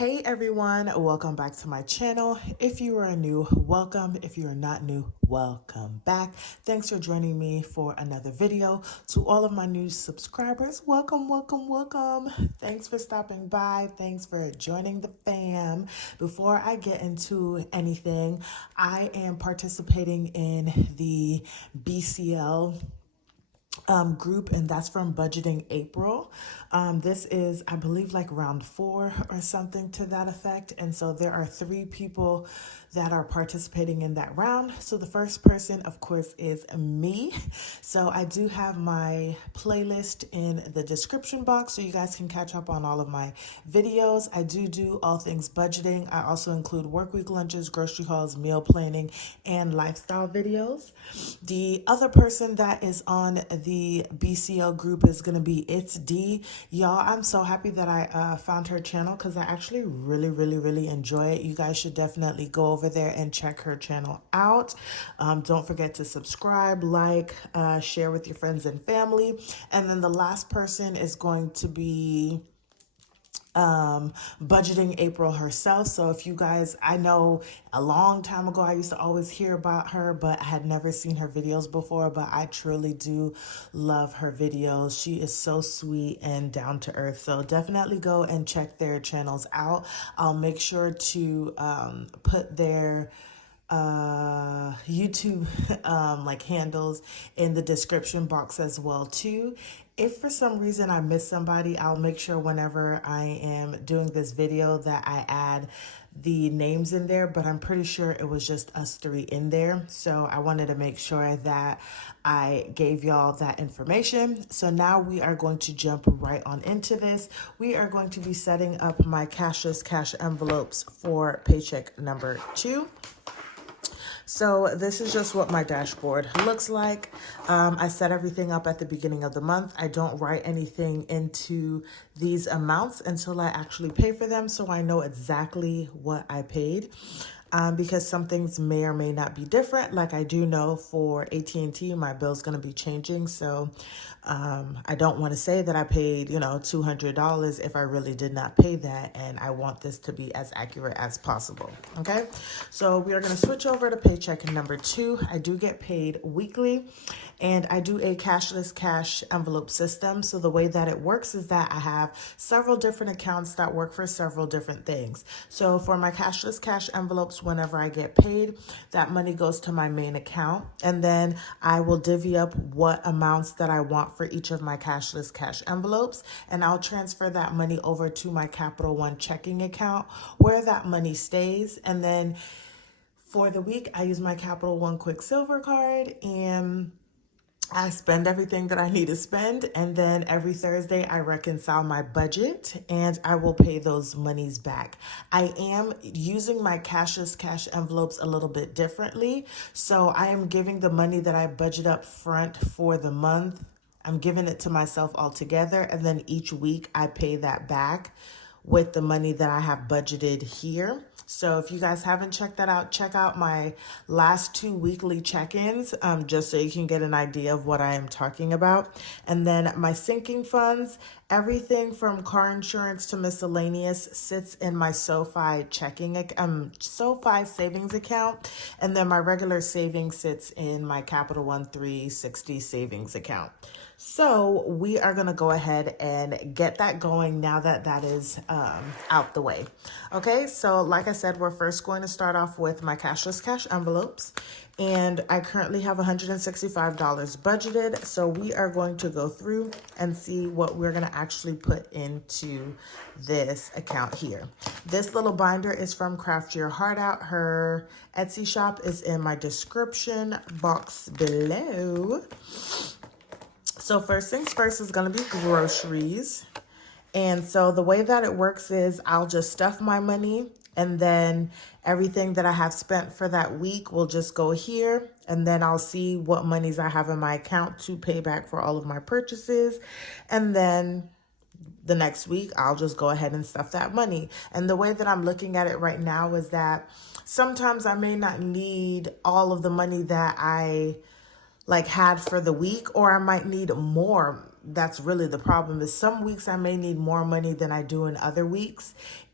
Hey everyone, welcome back to my channel. If you are new, welcome. If you are not new, welcome back. Thanks for joining me for another video. To all of my new subscribers, welcome, welcome, welcome. Thanks for stopping by. Thanks for joining the fam. Before I get into anything, I am participating in the BCL group, and that's from Budgeting April. This is, I believe, like round 4 or something to that effect. And so there are 3 people that are participating in that round. So the first person, of course, is me. So I do have my playlist in the description box so you guys can catch up on all of my videos. I do all things budgeting. I also include work week lunches, grocery hauls, meal planning, and lifestyle videos. The other person that is on the BCL group is going to be It's D. Y'all, I'm so happy that I found her channel because I actually really enjoy it. You guys should definitely go over there and check her channel out. Don't forget to subscribe, like, share with your friends and family. And then the last person is going to be Budgeting April herself. So if you guys, I know a long time ago I used to always hear about her, but I had never seen her videos before, but I truly do love her videos. She is so sweet and down to earth. So definitely go and check their channels out. I'll make sure to put their YouTube like handles in the description box as well too. If for some reason I miss somebody, I'll make sure whenever I am doing this video that I add the names in there, but I'm pretty sure it was just us 3 in there. So I wanted to make sure that I gave y'all that information. So now we are going to jump right on into this. We are going to be setting up my cashless cash envelopes for paycheck number 2. So this is just what my dashboard looks like. I set everything up at the beginning of the month. I don't write anything into these amounts until I actually pay for them, so I know exactly what I paid. Because some things may or may not be different. Like I do know for AT&T, my bill's going to be changing. So I don't want to say that I paid, $200 if I really did not pay that. And I want this to be as accurate as possible. Okay, so we are going to switch over to paycheck number 2. I do get paid weekly, and I do a cashless cash envelope system. So the way that it works is that I have several different accounts that work for several different things. So for my cashless cash envelopes, whenever I get paid, that money goes to my main account, and then I will divvy up what amounts that I want for each of my cashless cash envelopes, and I'll transfer that money over to my Capital One checking account where that money stays. And then for the week, I use my Capital One Quicksilver card and I spend everything that I need to spend, and then every Thursday I reconcile my budget and I will pay those monies back. I am using my cashless cash envelopes a little bit differently. So I am giving the money that I budget up front for the month, I'm giving it to myself altogether, and then each week I pay that back with the money that I have budgeted here. So if you guys haven't checked that out, check out my last 2 weekly check-ins, just so you can get an idea of what I am talking about. And then my sinking funds, everything from car insurance to miscellaneous sits in my SoFi SoFi savings account. And then my regular savings sits in my Capital One 360 savings account. So we are going to go ahead and get that going now that that is out the way. Okay, so like I said, we're first going to start off with my cashless cash envelopes. And I currently have $165 budgeted. So we are going to go through and see what we're going to actually put into this account here. This little binder is from KraftYourHeartOut. Her Etsy shop is in my description box below. So first things first is going to be groceries. And so the way that it works is I'll just stuff my money, and then everything that I have spent for that week will just go here. And then I'll see what monies I have in my account to pay back for all of my purchases. And then the next week, I'll just go ahead and stuff that money. And the way that I'm looking at it right now is that sometimes I may not need all of the money that I had for the week, or I might need more. That's really the problem, is some weeks I may need more money than I do in other weeks.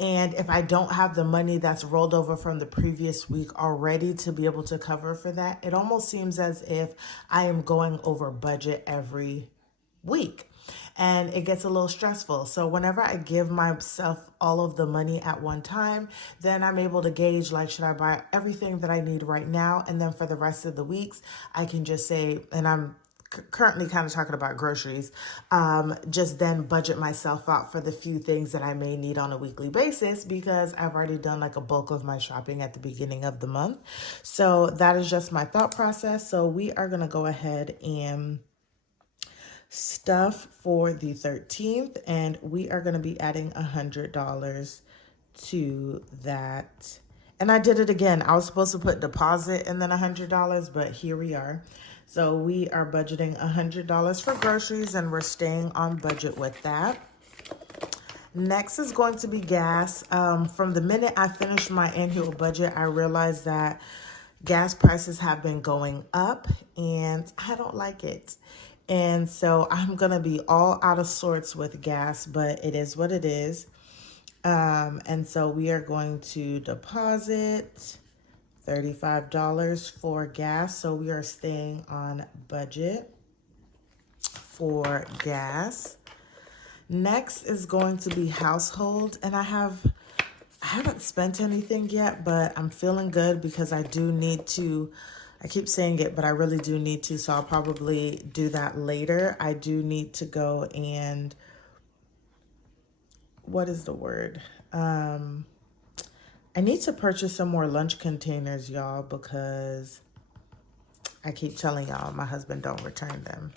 And if I don't have the money that's rolled over from the previous week already to be able to cover for that, it almost seems as if I am going over budget every week. And it gets a little stressful. So whenever I give myself all of the money at one time, then I'm able to gauge, like, should I buy everything that I need right now? And then for the rest of the weeks, I can just say, and I'm currently kind of talking about groceries, just then budget myself out for the few things that I may need on a weekly basis, because I've already done like a bulk of my shopping at the beginning of the month. So that is just my thought process. So we are going to go ahead and stuff for the 13th, and we are going to be adding $100 to that. And I did it again. I was supposed to put deposit and then $100, but here we are. So we are budgeting $100 for groceries, and we're staying on budget with that. Next is going to be gas. From the minute I finished my annual budget, I realized that gas prices have been going up, and I don't like it. And so I'm going to be all out of sorts with gas, but it is what it is. And so we are going to deposit $35 for gas. So we are staying on budget for gas. Next is going to be household. And I haven't spent anything yet, but I'm feeling good because I do need to. I keep saying it, but I really do need to, so I'll probably do that later. I do need to go and, what is the word? I need to purchase some more lunch containers, y'all, because I keep telling y'all my husband don't return them.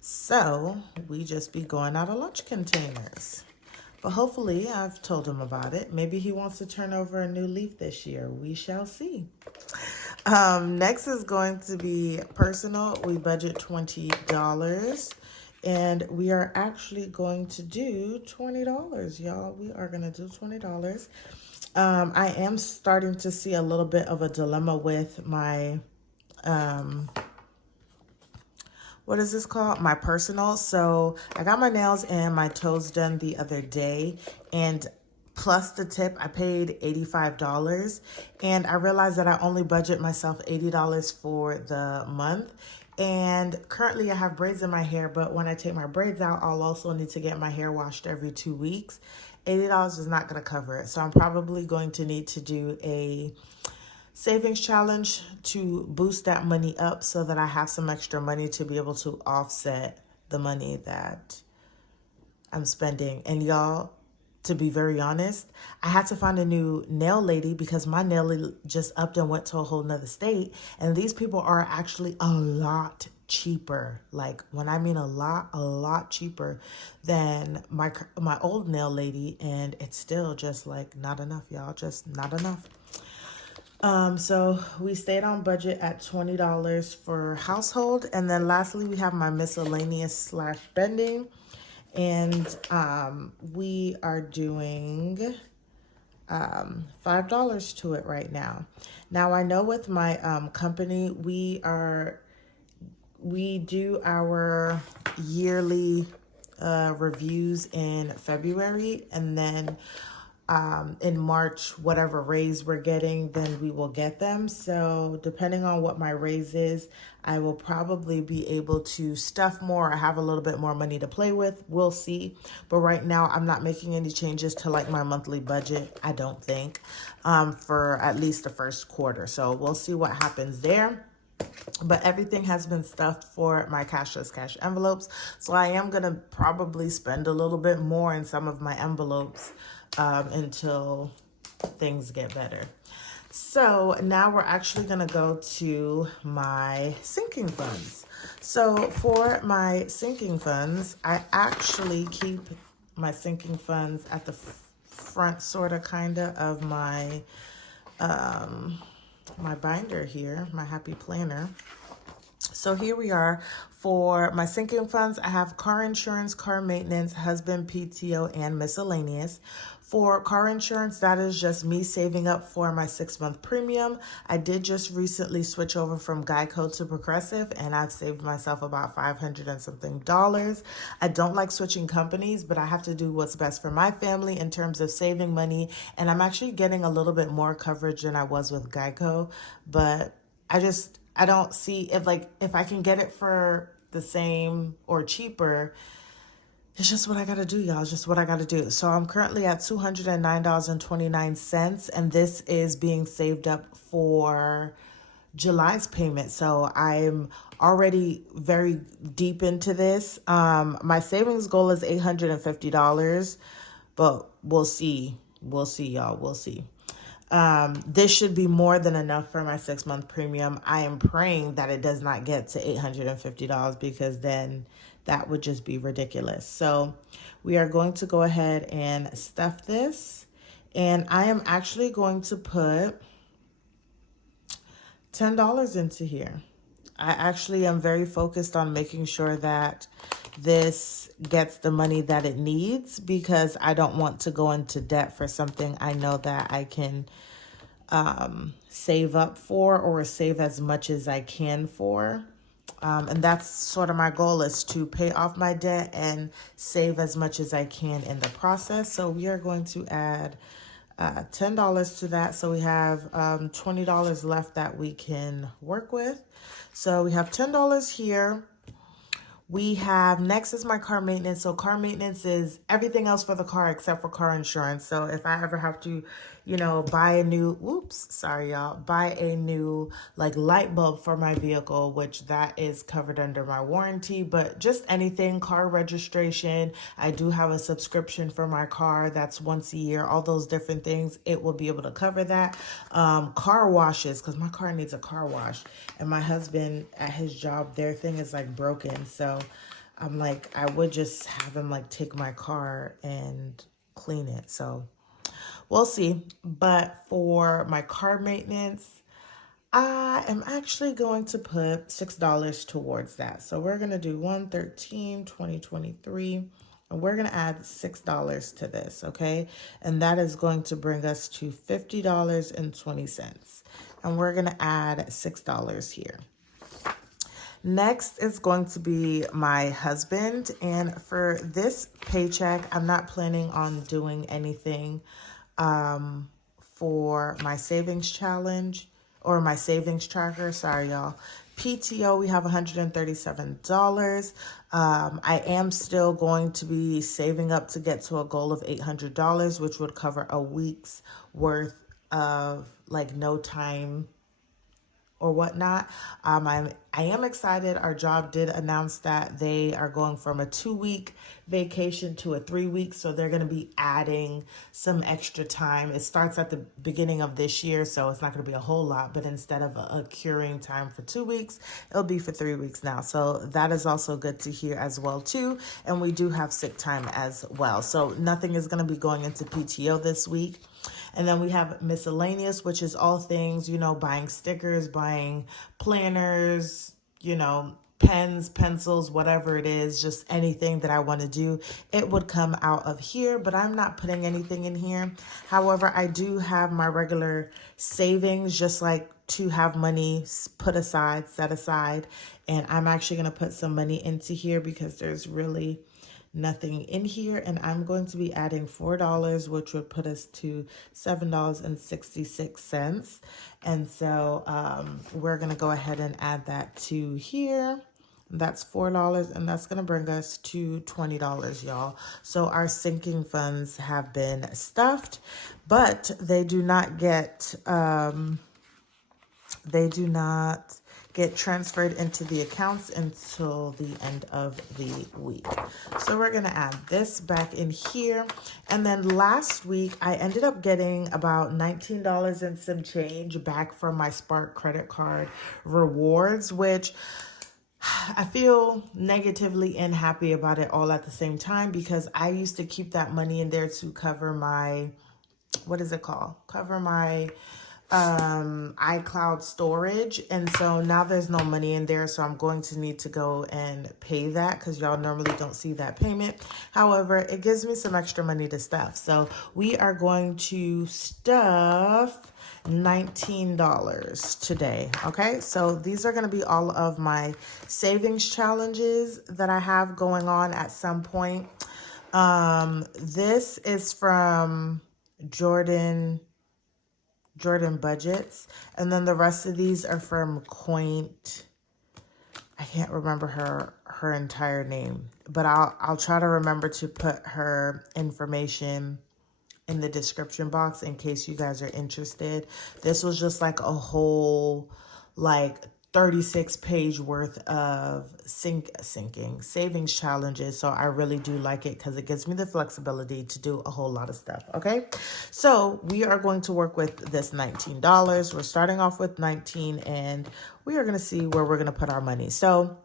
So we just be going out of lunch containers. But hopefully I've told him about it. Maybe he wants to turn over a new leaf this year. We shall see. Next is going to be personal. We budget $20, and we are actually going to do $20, y'all. We are going to do $20. I am starting to see a little bit of a dilemma with my, what is this called? My personal. So I got my nails and my toes done the other day, and plus the tip, I paid $85, and I realized that I only budget myself $80 for the month. And currently I have braids in my hair, but when I take my braids out, I'll also need to get my hair washed every 2 weeks. $80 is not going to cover it. So I'm probably going to need to do a savings challenge to boost that money up so that I have some extra money to be able to offset the money that I'm spending. And y'all, to be very honest, I had to find a new nail lady because my nail lady just upped and went to a whole nother state. And these people are actually a lot cheaper. Like, when I mean a lot cheaper than my old nail lady. And it's still just like not enough, y'all, just not enough. So we stayed on budget at $20 for household. And then lastly, we have my miscellaneous / spending. And we are doing $5 to it right now. Now, I know with my company, we do our yearly reviews in February, and then in March, whatever raise we're getting, then we will get them. So depending on what my raise is, I will probably be able to stuff more. I have a little bit more money to play with. We'll see. But right now, I'm not making any changes to like my monthly budget, I don't think, for at least the first quarter. So we'll see what happens there. But everything has been stuffed for my cashless cash envelopes. So I am going to probably spend a little bit more in some of my envelopes until things get better. So now we're actually going to go to my sinking funds. So for my sinking funds, I actually keep my sinking funds at the front, sort of, kind of my my binder here, my happy planner. So here we are. For my sinking funds, I have car insurance, car maintenance, husband PTO, and miscellaneous. For car insurance, that is just me saving up for my 6-month premium. I did just recently switch over from Geico to Progressive, and I've saved myself about $500 and something. I don't like switching companies, but I have to do what's best for my family in terms of saving money. And I'm actually getting a little bit more coverage than I was with Geico, but I don't see if I can get it for the same or cheaper. It's just what I got to do, y'all. It's just what I got to do. So I'm currently at $209.29, and this is being saved up for July's payment. So I'm already very deep into this. My savings goal is $850, but we'll see. We'll see, y'all. We'll see. This should be more than enough for my 6-month premium. I am praying that it does not get to $850 because then that would just be ridiculous. So we are going to go ahead and stuff this. And I am actually going to put $10 into here. I actually am very focused on making sure that this gets the money that it needs because I don't want to go into debt for something I know that I can save up for or save as much as I can for. And that's sort of my goal, is to pay off my debt and save as much as I can in the process. So we are going to add $10 to that. So we have $20 left that we can work with. So we have $10 here. We have, next is my car maintenance. So car maintenance is everything else for the car except for car insurance. So if I ever have to, buy a new, buy a new light bulb for my vehicle, which that is covered under my warranty, but just anything, car registration. I do have a subscription for my car that's once a year, all those different things. It will be able to cover that. Car washes, because my car needs a car wash, and my husband at his job, their thing is broken. So I'm like, I would just have him take my car and clean it. So we'll see. But for my car maintenance, I am actually going to put $6 towards that. So we're going to do 1/13/2023, and we're going to add $6 to this, okay? And that is going to bring us to $50.20. And we're going to add $6 here. Next is going to be my husband. And for this paycheck, I'm not planning on doing anything for my savings challenge or my savings tracker. Sorry, y'all. PTO, we have $137. I am still going to be saving up to get to a goal of $800, which would cover a week's worth of no time or whatnot. I am excited. Our job did announce that they are going from a 2-week vacation to a 3-week. So they're going to be adding some extra time. It starts at the beginning of this year, so it's not going to be a whole lot. But instead of accruing time for 2 weeks, it'll be for 3 weeks now. So that is also good to hear as well too. And we do have sick time as well. So nothing is going to be going into PTO this week. And then we have miscellaneous, which is all things, buying stickers, buying planners, pens, pencils, whatever it is, just anything that I want to do. It would come out of here, but I'm not putting anything in here. However, I do have my regular savings, just to have money put aside, set aside. And I'm actually going to put some money into here because there's really nothing in here, and I'm going to be adding $4, which would put us to $7.66. And so we're going to go ahead and add that to here. That's $4, and that's going to bring us to $20, y'all. So our sinking funds have been stuffed, but they do not get transferred into the accounts until the end of the week. So we're going to add this back in here. And then last week, I ended up getting about $19 and some change back from my Spark credit card rewards, which I feel negatively and happy about it all at the same time, because I used to keep that money in there to cover my, what is it called? Cover my iCloud storage, and so now there's no money in there, so I'm going to need to go and pay that because y'all normally don't see that payment. However, it gives me some extra money to stuff, so we are going to stuff $19 today. Okay, so these are going to be all of my savings challenges that I have going on at some point. This is from Jordan Budgets, and then the rest of these are from Quaint. I can't remember her entire name, but I'll try to remember to put her information in the description box in case you guys are interested. This was just like a whole 36-page worth of savings challenges. So I really do like it because it gives me the flexibility to do a whole lot of stuff. Okay, so we are going to work with this $19. We're starting off with 19 and we are going to see where we're going to put our money. So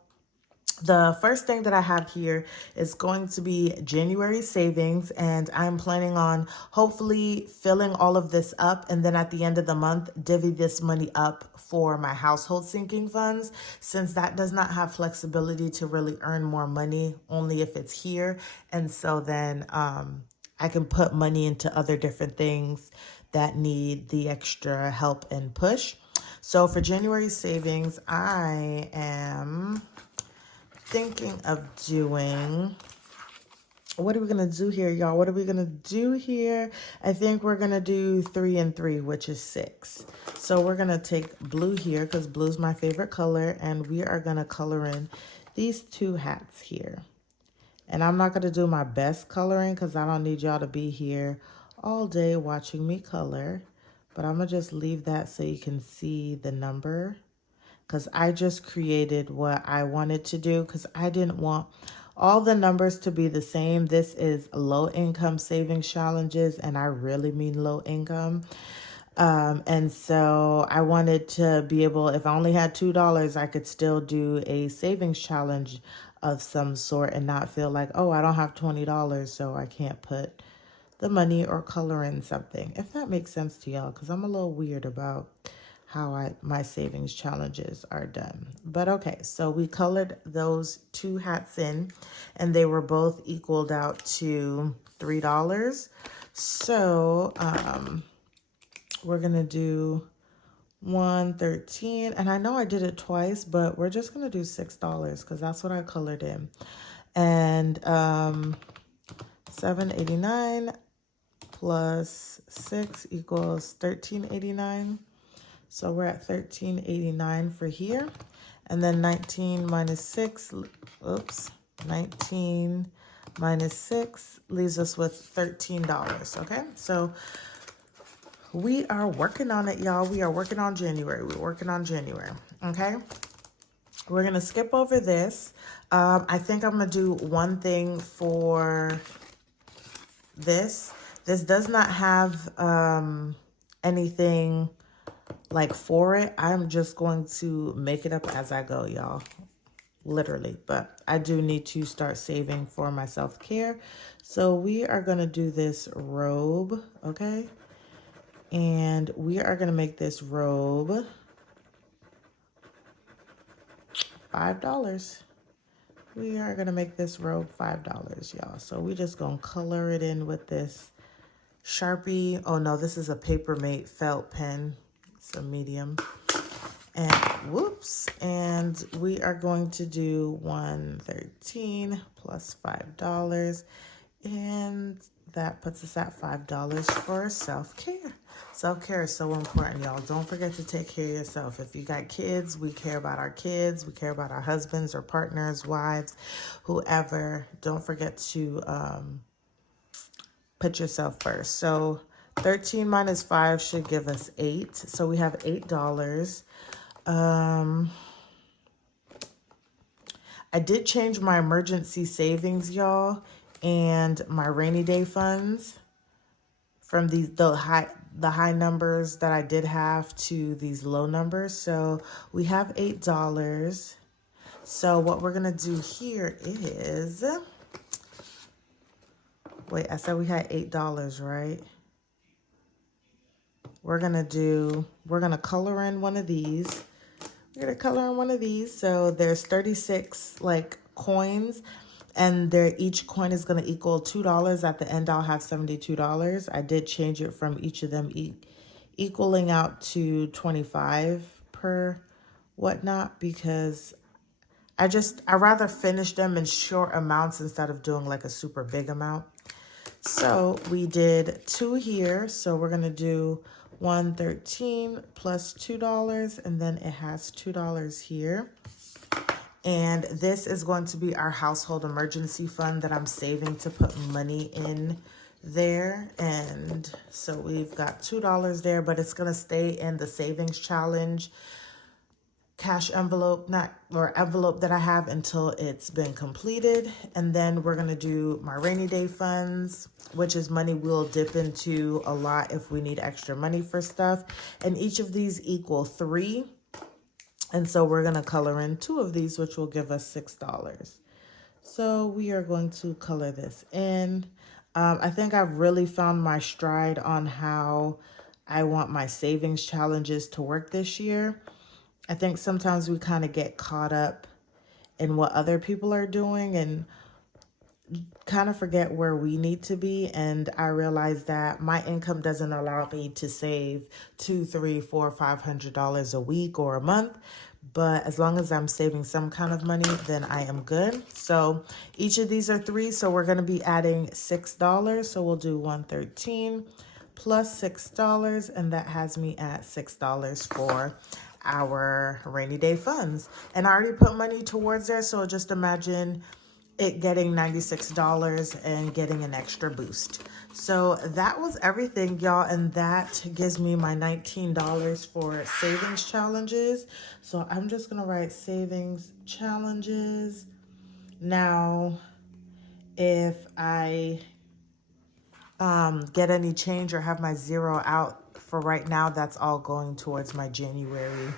the first thing that I have here is going to be January savings, and I'm planning on hopefully filling all of this up, and then at the end of the month, divvy this money up for my household sinking funds, since that does not have flexibility to really earn more money, only if it's here. And so then I can put money into other different things that need the extra help and push. So for January savings, I am thinking of doing, what are we going to do here, y'all? What are we going to do here? I think we're going to do 3 and 3, which is 6. So we're going to take blue here because blue is my favorite color, and we are going to color in these 2 hats here. And I'm not going to do my best coloring because I don't need y'all to be here all day watching me color, but I'm going to just leave that so you can see the number, because I just created what I wanted to do because I didn't want all the numbers to be the same. This is low income savings challenges, and I really mean low income. And so I wanted to be able, if I only had $2, I could still do a savings challenge of some sort and not feel like, oh, I don't have $20, so I can't put the money or color in something. If that makes sense to y'all, because I'm a little weird about how my savings challenges are done. But okay, so we colored those 2 hats in, and they were both equaled out to $3. So we're gonna do 113, and I know I did it twice, but we're just gonna do $6 because that's what I colored in. And $7.89 plus 6 equals $13.89. So we're at $13.89 for here. And then 19 minus 6, 19 minus 6 leaves us with $13, okay? So we are working on it, y'all. We are working on January. We're working on January, okay? We're going to skip over this. I think I'm going to do one thing for this. This does not have anything for it. I'm just going to make it up as I go, y'all, literally. But I do need to start saving for my self-care. So we are going to do this robe, okay? And we are going to make this robe $5. We are going to make this robe $5, y'all. So we just going to color it in with this Sharpie. Oh no, this is a Papermate felt pen. It's a medium. And whoops. And we are going to do 113 plus $5. And that puts us at $5 for self-care. Self-care is so important, y'all. Don't forget to take care of yourself. If you got kids, we care about our kids. We care about our husbands or partners, wives, whoever. Don't forget to put yourself first. So 13 minus 5 should give us 8. So we have $8. I did change my emergency savings, y'all, and my rainy day funds from the high numbers that I did have to these low numbers. So we have $8. So what we're gonna do here is, wait, I said we had $8, right? we're gonna color in one of these. We're gonna color in one of these. So there's 36 like coins, and each coin is gonna equal $2. At the end, I'll have $72. I did change it from each of them equaling out to 25 per whatnot, because I rather finish them in short amounts instead of doing like a super big amount. So we did 2 here. So we're gonna do 113 plus $2, and then it has $2 here. And this is going to be our household emergency fund that I'm saving to put money in there. And so we've got $2 there, but it's gonna stay in the savings challenge cash envelope, envelope that I have until it's been completed. And then we're gonna do my rainy day funds, which is money we'll dip into a lot if we need extra money for stuff. And each of these equal 3. And so we're gonna color in 2 of these, which will give us $6. So we are going to color this in. I think I've really found my stride on how I want my savings challenges to work this year. I think sometimes we kind of get caught up in what other people are doing and kind of forget where we need to be. And I realized that my income doesn't allow me to save $200, $300, $400, $500 a week or a month. But as long as I'm saving some kind of money, then I am good. So each of these are 3. So we're going to be adding $6. So we'll do 113 plus $6. And that has me at $6 for our rainy day funds. And I already put money towards there. So just imagine it getting $96 and getting an extra boost. So that was everything, y'all. And that gives me my $19 for savings challenges. So I'm just going to write savings challenges. Now, if I get any change or have my zero out for right now, that's all going towards my January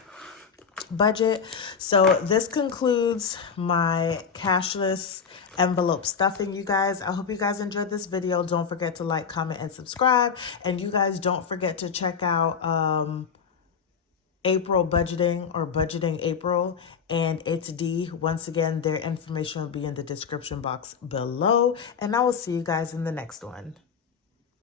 budget. So this concludes my cashless envelope stuffing, you guys. I hope you guys enjoyed this video. Don't forget to like, comment, and subscribe. And you guys don't forget to check out April budgeting, or budgeting April, and it's D. Once again, their information will be in the description box below. And I will see you guys in the next one.